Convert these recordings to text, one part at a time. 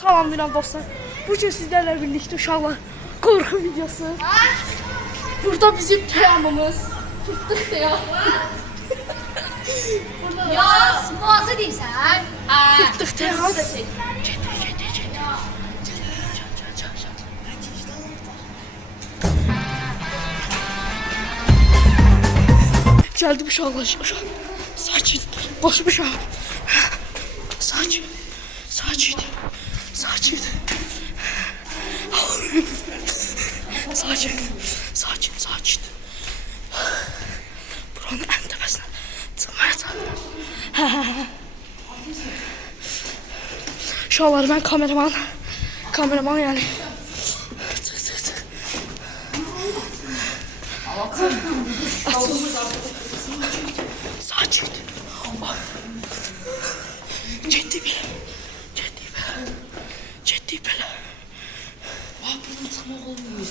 Salamlayıram dostlar. Bugün sizlerle birlikte uşaqlar korku videosu. Burada bizim teamımız. Tuttuk da ya. Ya muazı değilsen. Tuttuk team. Geldim uşaqlar. Sakin. Boşmuşam. Sakin. Sakin. Sakin. Sakin. Sakin. Sakin. Buranın en tepesine çıkmaya çalışıyorum. Uşaqlar ben kameraman yani. Çık. Sakin. Ciddi bile. Bunu atmak olmuyor.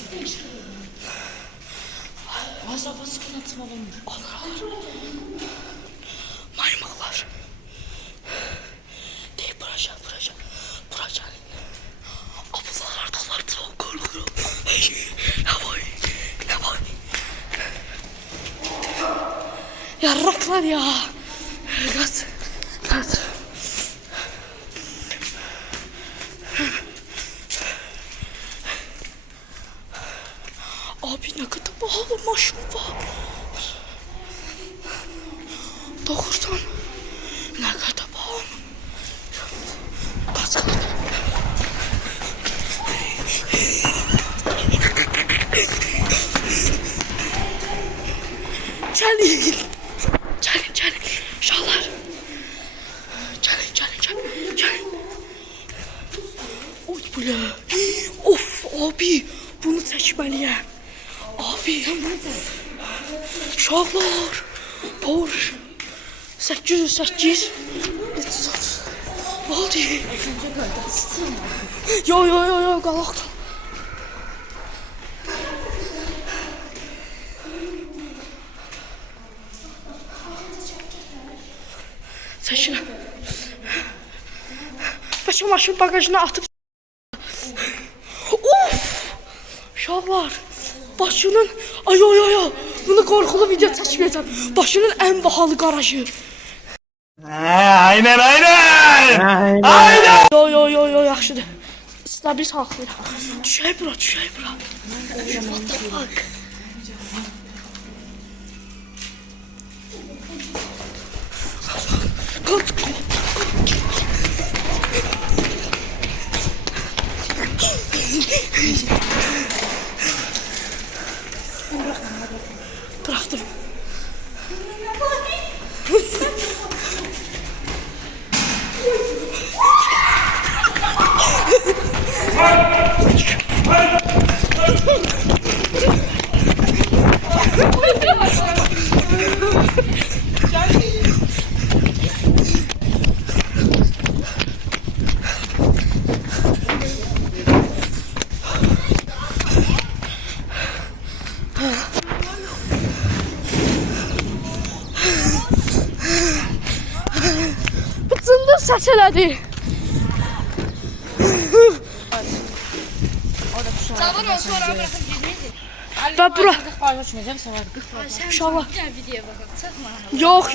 Azaba sıkın atmak olmuyor. Alır. Maymaklar. Deyip vuracak. Ablalardalar çok korkuyorum. Ne var? Yarraklar ya. Kaç. Abi ne kadar pahalı maşın var. 90. Ne kadar pahalı. Kaç. Gelin. Uşaqlar. Gelin. Oy bu ne? Of abi. Bunu seçmeliyim. Abi. Uşaqlar. Porsche. 808. Ne oldu? Yo qalaqdır. Çəkiləm. Başa maşın bagajına atıp. Of! Uşaqlar. Başının ay. Bunu qorxulu video çəkməyəcəm. Başının ən bahalı qarajı. Aynen. Yo yaxşıdır. Stabil saxlayır. Düşək bura. What the fuck? Kaç. Bıraktım. Bıçındır səçələdi. Sabır ol sonra bırakıp gideydi. Və bura. Uşaqlar. Güzel videoya bakalım. Çakma. Yox.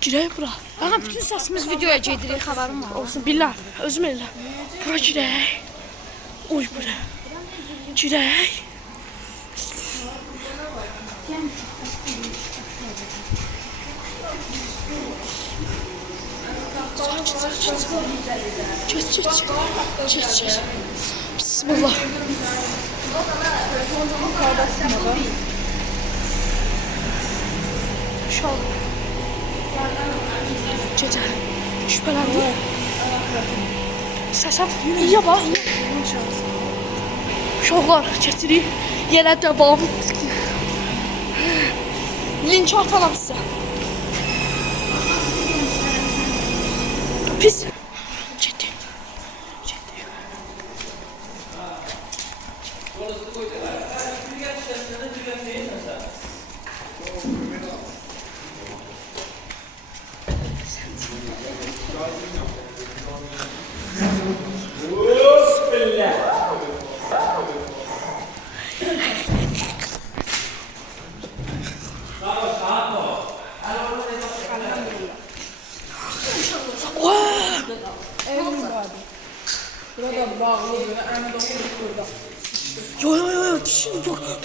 Girək bura. Bakın bütün sesimiz videoya gedirik, xəbərim var. Olsun billah. Özüm elə. Bura girək. Oy bura. Girək. Geç. Bismillah. Uşaq. Gecə. Şübhələndi. Səsə iyi bax. Uşaqlar keçirik. Yenə devam. Link atalım sizə. Pis. Ciddi. Burada bağlıdır, aynı dokunuş burada. Yo,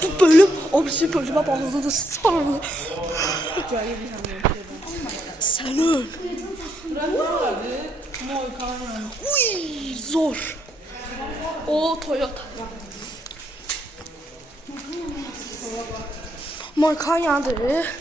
bu bölüm abisi bölüme bağlıdır. Sarılı. Sen öl. Burada bağlıdır, Moykan'ın. Uy, zor. O Toyota. Markanyadır.